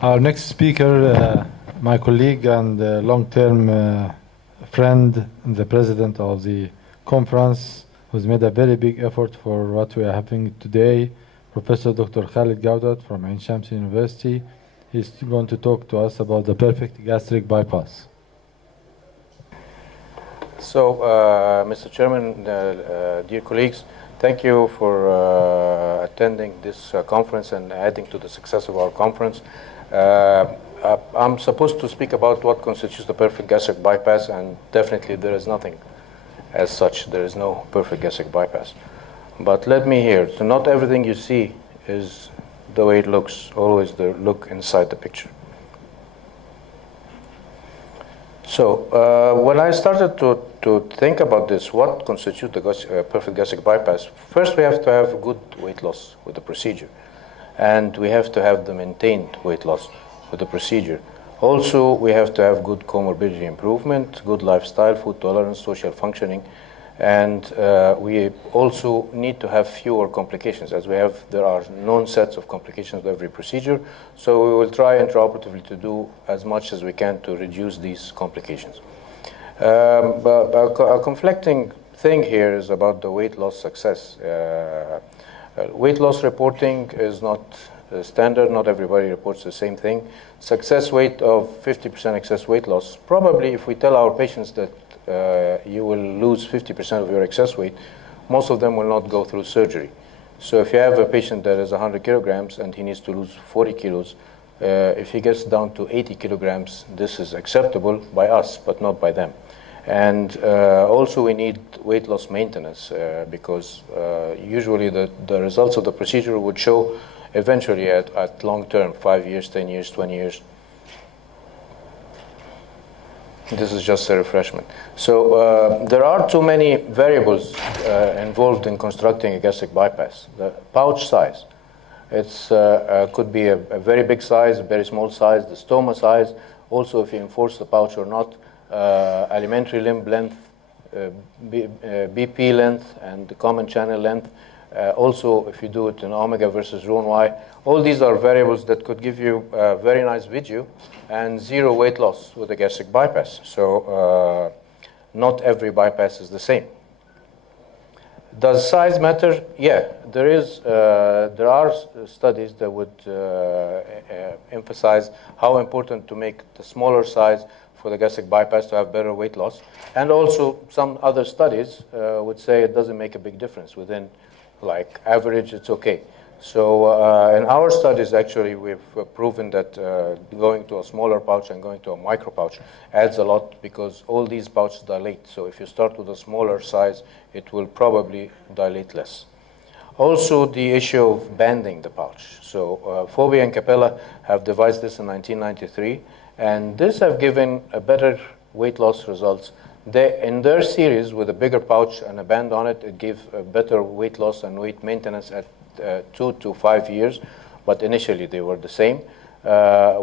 Our next speaker, my colleague and long-term friend and the president of the conference, who's made a very big effort for what we are having today, Professor Dr. Khaled Gawdat from Ain Shams University. He's going to talk to us about the perfect gastric bypass. So, Mr. Chairman, dear colleagues, thank you for attending this conference and adding to the success of our conference. I'm supposed to speak about what constitutes the perfect gastric bypass, and definitely there is nothing as such. There is no perfect gastric bypass. But let me hear. So not everything you see is the way it looks. Always the look inside the picture. So when I started to think about this, what constitutes the perfect gastric bypass, first we have to have good weight loss with the procedure. And we have to have the maintained weight loss with the procedure. Also, we have to have good comorbidity improvement, good lifestyle, food tolerance, social functioning, and we also need to have fewer complications, as there are known sets of complications with every procedure. So we will try intraoperatively to do as much as we can to reduce these complications. But a conflicting thing here is about the weight loss success. Weight loss reporting is not standard. Not everybody reports the same thing. Success weight of 50% excess weight loss. Probably if we tell our patients that you will lose 50% of your excess weight, most of them will not go through surgery. So if you have a patient that is 100 kilograms and he needs to lose 40 kilos, if he gets down to 80 kilograms, this is acceptable by us, but not by them. And also we need weight loss maintenance because usually the results of the procedure would show eventually at long term, 5 years, 10 years, 20 years. This is just a refreshment. So there are too many variables involved in constructing a gastric bypass. The pouch size. It's could be a very big size, a very small size, the stoma size. Also, if you enforce the pouch or not. Alimentary limb length, BP length, and the common channel length. Also, if you do it in omega versus Roux-en-Y, all these are variables that could give you a very nice video and zero weight loss with a gastric bypass. So not every bypass is the same. Does size matter? Yeah, there are studies that would emphasize how important to make the smaller size for the gastric bypass to have better weight loss. And also some other studies would say it doesn't make a big difference. Within like average, it's okay. So in our studies, actually, we've proven that going to a smaller pouch and going to a micro pouch adds a lot because all these pouches dilate. So if you start with a smaller size, it will probably dilate less. Also, the issue of banding the pouch. So Phoebe and Capella have devised this in 1993. And this have given a better weight loss results. In their series with a bigger pouch and a band on it, it gave a better weight loss and weight maintenance at 2 to 5 years, but initially they were the same.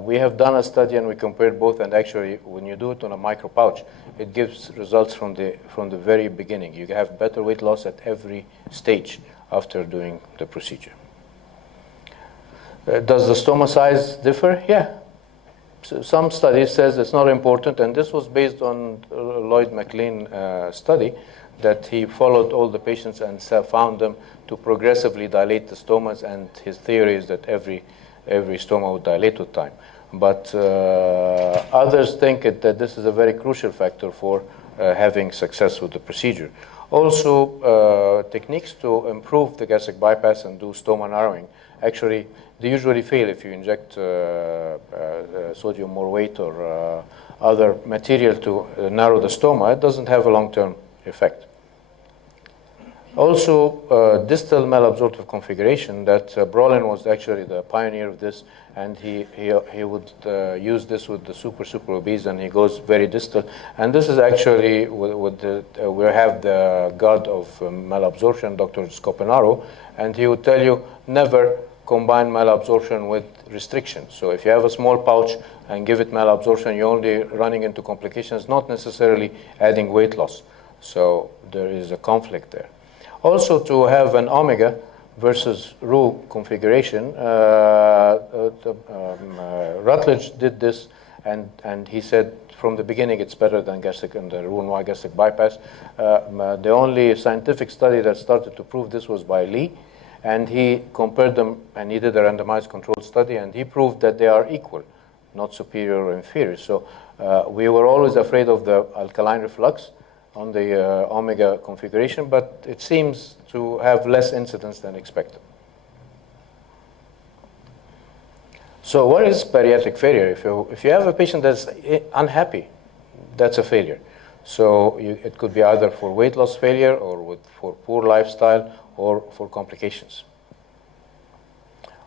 We have done a study and we compared both, and actually when you do it on a micro pouch, it gives results from the very beginning. You have better weight loss at every stage after doing the procedure. Does the stoma size differ? Yeah. Some studies says it's not important, and this was based on Lloyd McLean study that he followed all the patients and found them to progressively dilate the stomas, and his theory is that every stoma would dilate with time. But others think that this is a very crucial factor for having success with the procedure. Also, techniques to improve the gastric bypass and do stoma narrowing, actually, they usually fail if you inject sodium morphate or other material to narrow the stoma. It doesn't have a long-term effect. Also, distal malabsorptive configuration, that Brolin was actually the pioneer of this, and he would use this with the super obese, and he goes very distal. And this is actually we have the god of malabsorption, Dr. Scopenaro, and he would tell you never combine malabsorption with restriction. So if you have a small pouch and give it malabsorption, you're only running into complications, not necessarily adding weight loss. So there is a conflict there. Also, to have an omega versus roux configuration, Rutledge did this, and he said from the beginning it's better than gastric and the Roux-en-Y gastric bypass. The only scientific study that started to prove this was by Lee, and he compared them, and he did a randomized controlled study, and he proved that they are equal, not superior or inferior. So we were always afraid of the alkaline reflux on the omega configuration, but it seems to have less incidence than expected. So what is bariatric failure? If you have a patient that's unhappy, that's a failure. So it could be either for weight loss failure or for poor lifestyle or for complications.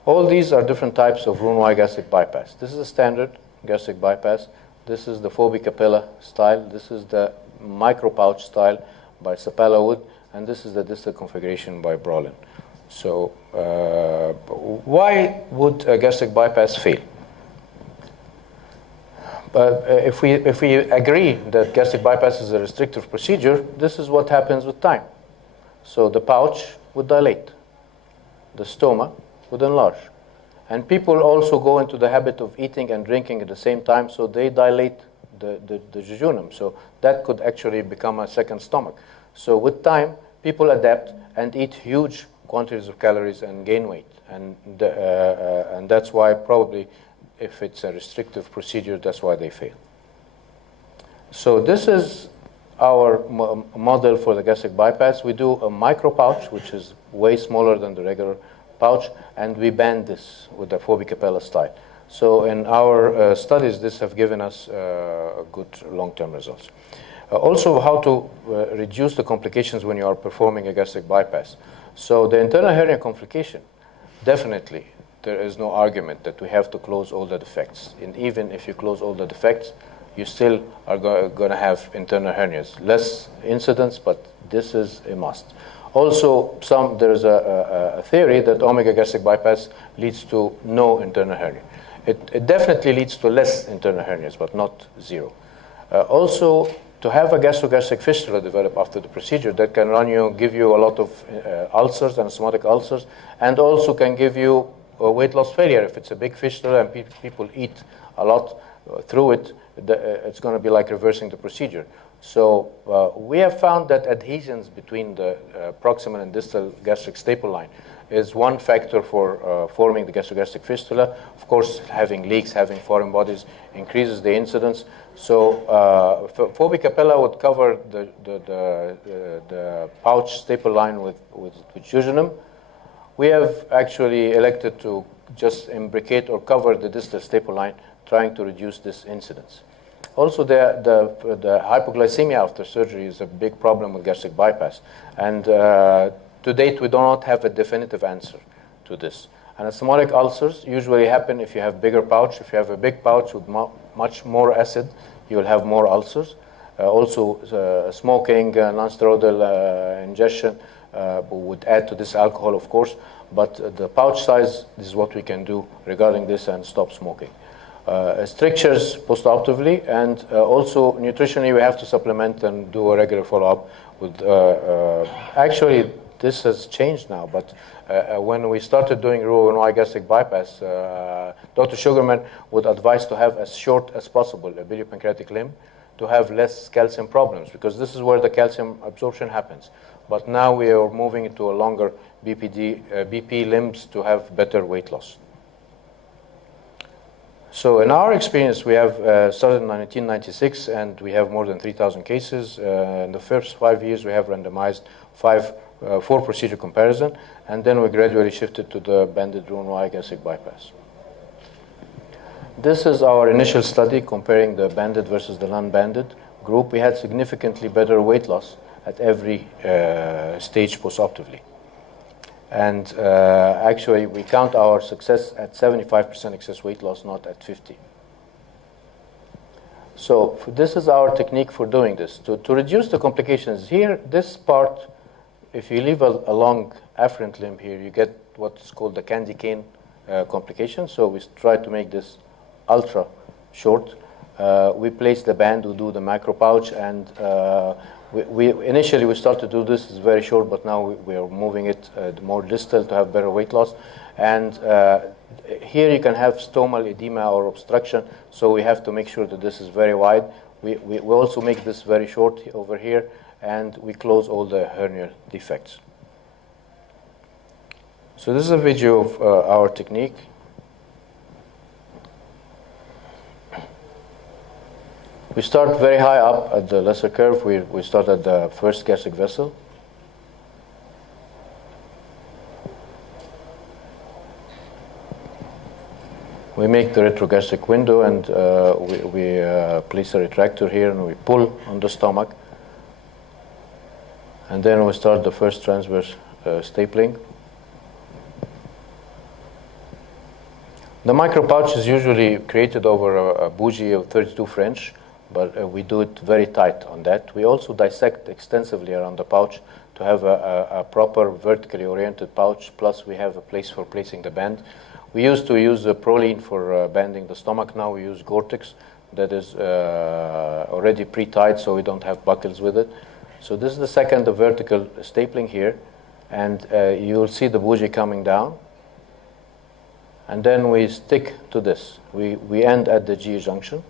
All these are different types of Roux-en-Y gastric bypass. This is a standard gastric bypass. This is the Foley-Capella style. This is the micropouch style by Sapala-Wood, and this is the distal configuration by Brolin. So why would a gastric bypass fail? But if we agree that gastric bypass is a restrictive procedure, this is what happens with time. So the pouch would dilate, the stoma would enlarge, and people also go into the habit of eating and drinking at the same time, so they dilate the jejunum. So that could actually become a second stomach. So with time, people adapt and eat huge quantities of calories and gain weight, and that's why probably if it's a restrictive procedure, that's why they fail. So this is our model for the gastric bypass. We do a micro pouch, which is way smaller than the regular pouch, and we band this with the Foley-Capella style. So in our studies, this have given us good long-term results. Also, how to reduce the complications when you are performing a gastric bypass. So the internal hernia complication, definitely, there is no argument that we have to close all the defects. And even if you close all the defects, you still are going to have internal hernias. Less incidence, but this is a must. Also, there is a theory that omega gastric bypass leads to no internal hernia. It definitely leads to less internal hernias, but not zero. Also, to have a gastric fistula develop after the procedure, that can give you a lot of ulcers and anastomotic ulcers, and also can give you weight loss failure. If it's a big fistula and people eat a lot through it, it's going to be like reversing the procedure. So we have found that adhesions between the proximal and distal gastric staple line is one factor for forming the gastric fistula. Of course, having leaks, having foreign bodies increases the incidence. So Foley-Capella would cover the pouch staple line with jejunum. We have actually elected to just imbricate or cover the distal staple line, trying to reduce this incidence. Also, the hypoglycemia after surgery is a big problem with gastric bypass. And to date, we do not have a definitive answer to this. Anastomotic ulcers usually happen if you have bigger pouch. If you have a big pouch with much more acid, you will have more ulcers. Also, smoking, non-steroidal ingestion would add to this alcohol, of course. But the pouch size is what we can do regarding this and stop smoking. Strictures postoperatively, and also nutritionally we have to supplement and do a regular follow-up with actually this has changed now, but when we started doing Roux-en-Y gastric bypass, Dr. Sugarman would advise to have as short as possible a biliopancreatic limb to have less calcium problems, because this is where the calcium absorption happens. But now we are moving into a longer BP limbs to have better weight loss. So in our experience, we have started in 1996, and we have more than 3,000 cases. In the first 5 years, we have randomized 4 procedure comparison, and then we gradually shifted to the banded Roux-en-Y gastric bypass. This is our initial study comparing the banded versus the non-banded group. We had significantly better weight loss at every stage postoperatively. And actually, we count our success at 75% excess weight loss, not at 50%. So this is our technique for doing this. To reduce the complications here, this part, if you leave a long afferent limb here, you get what's called the candy cane complication. So we try to make this ultra short. We place the band, we do the macro pouch, and Initially we started to do this, it's very short, but now we are moving it more distal to have better weight loss. And here you can have stomal edema or obstruction, so we have to make sure that this is very wide. We also make this very short over here, and we close all the hernia defects. So this is a video of our technique. We start very high up at the lesser curve. We start at the first gastric vessel. We make the retrogastric window, and we place a retractor here, and we pull on the stomach. And then we start the first transverse stapling. The micropouch is usually created over a bougie of 32 French, but we do it very tight on that. We also dissect extensively around the pouch to have a proper vertically oriented pouch, plus we have a place for placing the band. We used to use Proline for banding the stomach. Now we use Gore-Tex that is already pre-tied, so we don't have buckles with it. So this is the second vertical stapling here, and you'll see the bougie coming down. And then we stick to this. We end at the G junction.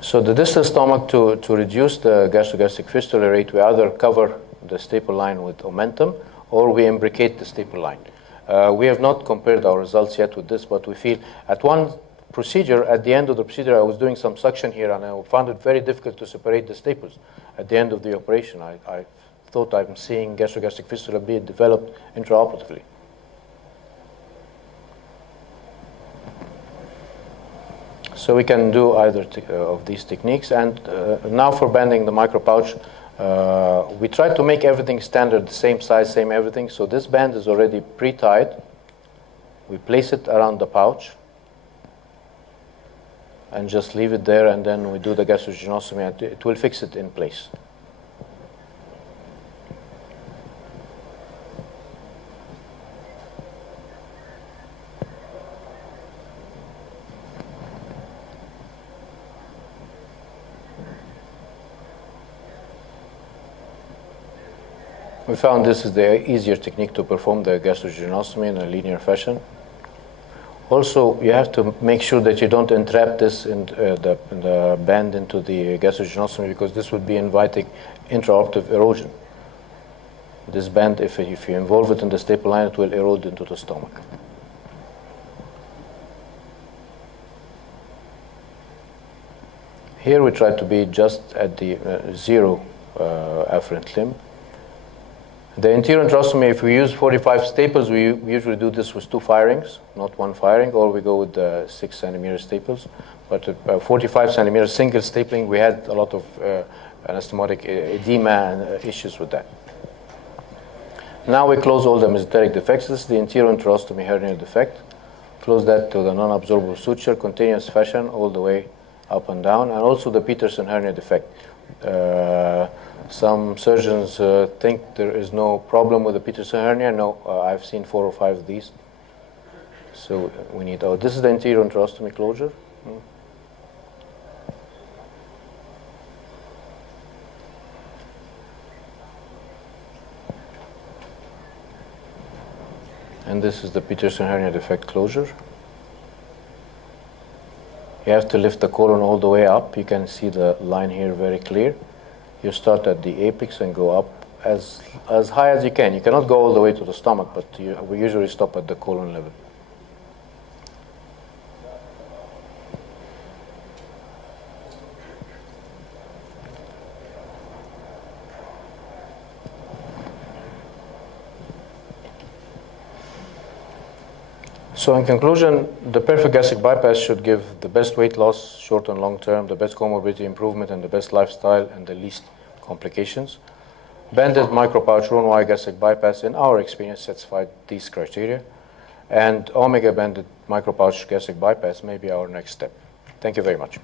So the distal stomach, to reduce the gastrogastric fistula rate, we either cover the staple line with omentum or we imbricate the staple line. We have not compared our results yet with this, but we feel at one procedure, at the end of the procedure, I was doing some suction here, and I found it very difficult to separate the staples. At the end of the operation, I thought I'm seeing gastrogastric fistula being developed intraoperatively. So we can do either of these techniques. And now for banding the micropouch, we try to make everything standard, the same size, same everything. So this band is already pre-tied. We place it around the pouch and just leave it there, and then we do the gastrogenostomy, and it will fix it in place. We found this is the easier technique to perform the gastrogenostomy in a linear fashion. Also, you have to make sure that you don't entrap this in the band into the gastrogenostomy, because this would be inviting intraoperative erosion. This band, if you involve it in the staple line, it will erode into the stomach. Here we try to be just at the zero afferent limb. The anterior enterostomy, if we use 45 staples, we usually do this with 2 firings, not 1 firing, or we go with the 6 centimeter staples. But 45 centimeter single stapling, we had a lot of anastomotic edema and issues with that. Now we close all the mesenteric defects. This is the anterior enterostomy hernia defect. Close that to the non-absorbable suture, continuous fashion all the way up and down, and also the Peterson hernia defect. Some surgeons think there is no problem with the Peterson hernia. No, I've seen 4 or 5 of these. So we need, this is the anterior enterostomy closure. And this is the Peterson hernia defect closure. You have to lift the colon all the way up. You can see the line here very clear. You start at the apex and go up as high as you can. You cannot go all the way to the stomach, but we usually stop at the colon level. So in conclusion, the perfect gastric bypass should give the best weight loss, short and long term, the best comorbidity improvement, and the best lifestyle and the least complications. Banded micropouch Roux-en-Y gastric bypass, in our experience, satisfied these criteria. And omega banded micropouch gastric bypass may be our next step. Thank you very much.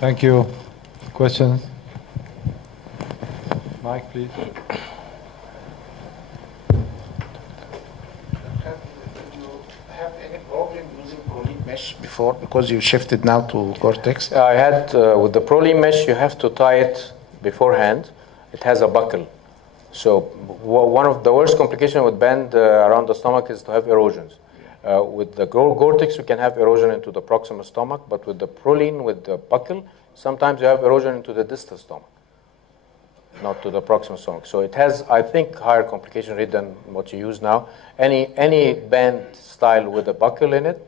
Thank you. Questions? Mike, please. mesh before, because you shifted now to cortex? I had, with the Prolene mesh, you have to tie it beforehand. It has a buckle. So one of the worst complications with band around the stomach is to have erosions. With the Gore-Tex, you can have erosion into the proximal stomach, but with the Prolene, with the buckle, sometimes you have erosion into the distal stomach, not to the proximal stomach. So it has, I think, higher complication rate than what you use now. Any band style with a buckle in it,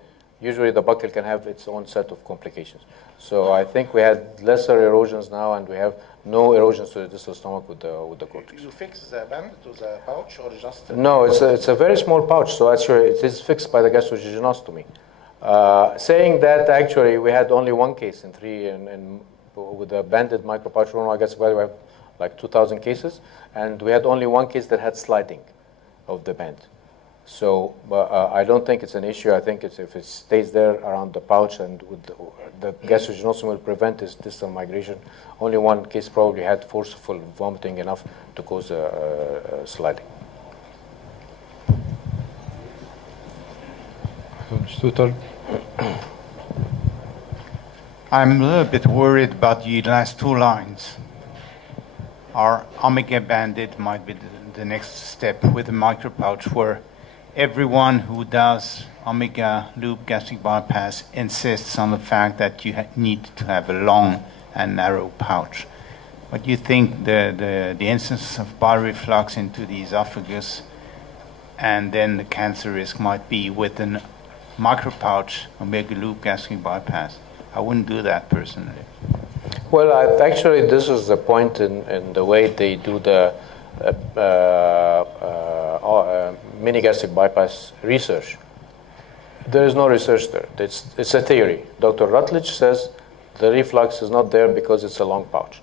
usually the buckle can have its own set of complications. So I think we had lesser erosions now, and we have no erosions to the distal stomach with the Gore-Tex. You fix the band to the pouch or just? No, it's a very small pouch, so actually it is fixed by the gastrojejunostomy. Saying that, actually, we had only one case in 3, and with a banded micropouch Rono, I guess we have like 2,000 cases, and we had only one case that had sliding of the band. So I don't think it's an issue. I think if it stays there around the pouch, and with the gastrojejunostomy will prevent this distal migration. Only one case probably had forceful vomiting enough to cause sliding. Stutter. I'm a little bit worried about the last 2 lines. Our omega banded might be the next step with a micropouch, where everyone who does omega loop gastric bypass insists on the fact that you need to have a long and narrow pouch. What do you think the instance of bile reflux into the esophagus and then the cancer risk might be with a micropouch omega loop gastric bypass? I wouldn't do that personally. Well, actually, this is the point in the way they do the mini gastric bypass research. There is no research there. It's a theory. Dr. Rutledge says the reflux is not there because it's a long pouch.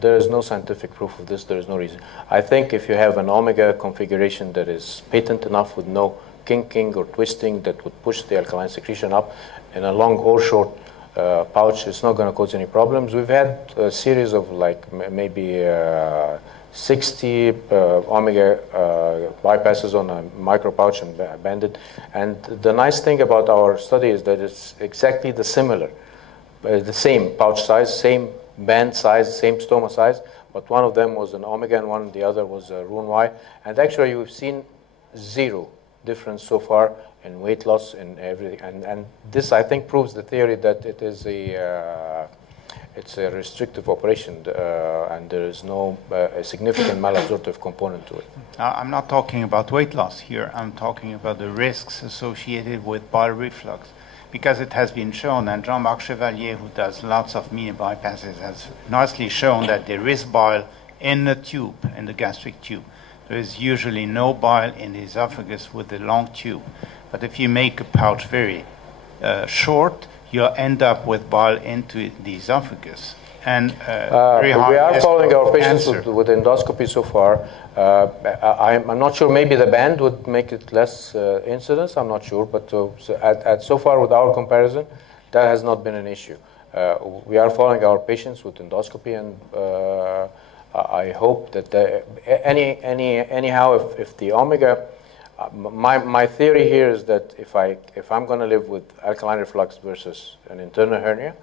There is no scientific proof of this. There is no reason. I think if you have an omega configuration that is patent enough with no kinking or twisting that would push the alkaline secretion up in a long or short pouch, it's not going to cause any problems. We've had a series of like maybe 60 omega bypasses on a micro pouch and banded. And the nice thing about our study is that it's exactly the same pouch size, same band size, same stoma size, but one of them was an omega and the other was a Roux Y. And actually, we've seen 0 difference so far in weight loss and everything. And this, I think, proves the theory that it is it's a restrictive operation, and there is no a significant malabsorptive component to it. I'm not talking about weight loss here. I'm talking about the risks associated with bile reflux, because it has been shown, and Jean-Marc Chevalier, who does lots of mini bypasses, has nicely shown that there is bile in the tube, in the gastric tube. There is usually no bile in the esophagus with the long tube. But if you make a pouch very short, you'll end up with bile into the esophagus. And we are following our patients with endoscopy so far. I'm not sure. Maybe the band would make it less incidence. I'm not sure. But so far with our comparison, that has not been an issue. We are following our patients with endoscopy, and I hope that anyhow, if the omega, my theory here is that if I'm going to live with alkaline reflux versus an internal hernia,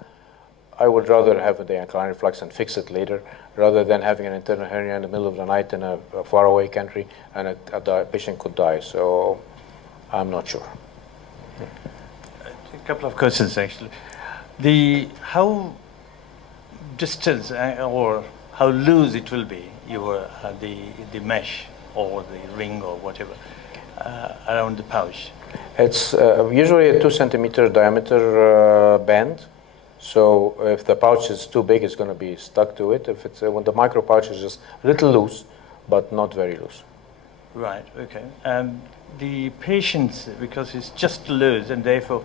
I would rather have the alkaline reflux and fix it later, rather than having an internal hernia in the middle of the night in a faraway country and a patient could die. So I'm not sure. A couple of questions actually. How distance or how loose it will be, the mesh or the ring or whatever around the pouch? It's usually a 2 centimeter diameter band. So if the pouch is too big, it's going to be stuck to it. If it's when the micro pouch is just a little loose, but not very loose. Right. Okay. The patients, because it's just loose, and therefore,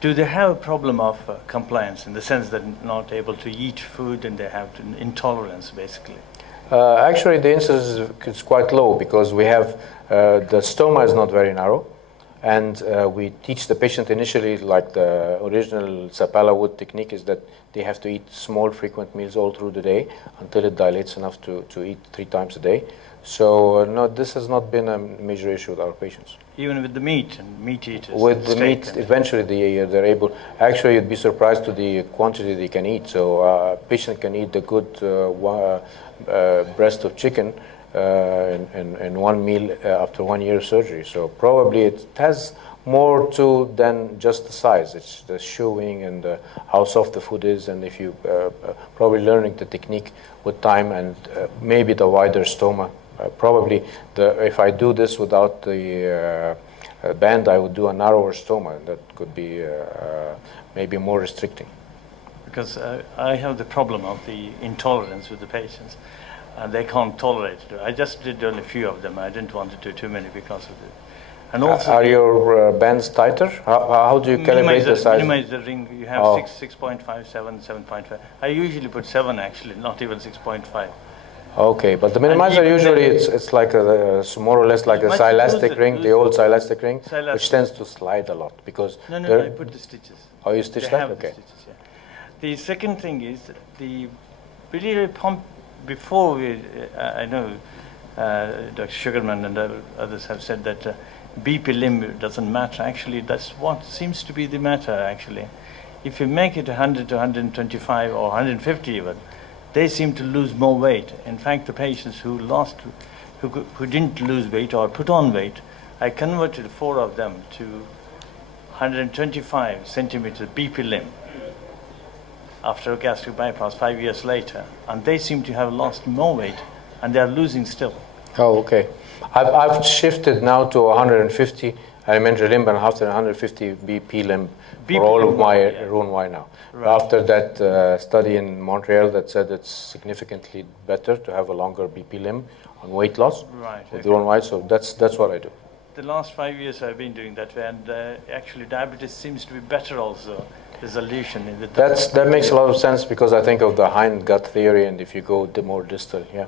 do they have a problem of compliance in the sense that they're not able to eat food and they have intolerance, basically? Actually, the incidence is quite low because we have the stoma is not very narrow, And we teach the patient initially, like the original Sapala wood technique, is that they have to eat small, frequent meals all through the day until it dilates enough to eat 3 times a day. So no, this has not been a major issue with our patients. Even with the meat and meat eaters. With the steak meat, and- eventually they're able. Actually, you'd be surprised to the quantity they can eat. So a patient can eat a good breast of chicken in one meal after 1 year of surgery. So probably it has more to than just the size. It's the chewing and how soft the food is, and if you probably learning the technique with time and maybe the wider stoma. Probably if I do this without the band, I would do a narrower stoma. That could be maybe more restricting. Because I have the problem of the intolerance with the patients. And they can't tolerate it. I just did only a few of them. I didn't want to do too many because of it. And also, are your bands tighter? How do you calibrate the size? Minimize the ring. You have 6.5, 7, 7.5. I usually put 7 actually, not even 6.5. Okay, but the minimizer usually it's like more or less like a silastic ring, the old silastic ring, which tends to slide a lot because. No, I put the stitches. Oh, you stitch They that? have Okay. the stitches, yeah. The second thing is the biliary pump. Before we, I know Dr. Sugarman and others have said that BP limb doesn't matter. Actually, that's what seems to be the matter, actually. If you make it 100 to 125 or 150 even, they seem to lose more weight. In fact, the patients who didn't lose weight or put on weight, I converted 4 of them to 125 centimeter BP limb after a gastric bypass 5 years later, and they seem to have lost more weight, and they are losing still. Oh, okay. I've shifted now to 150 alimentary limb and after 150 BP limb for all of my Roux-en-Y now. Right. After that study in Montreal that said it's significantly better to have a longer BP limb on weight loss with Roux-en-Y, so that's what I do. The last 5 years I've been doing that way, and actually diabetes seems to be better also. Resolution in the that makes a lot of sense because I think of the hind gut theory, and if you go more distal, yeah.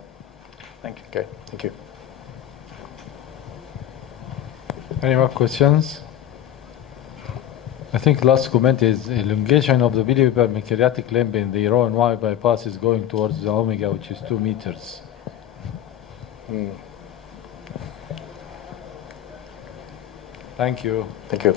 Thank you. Okay, thank you. Any more questions? I think last comment is elongation of the biliopancreatic limb in the Roux-en-Y bypass is going towards the omega, which is 2 meters. Mm. Thank you. Thank you.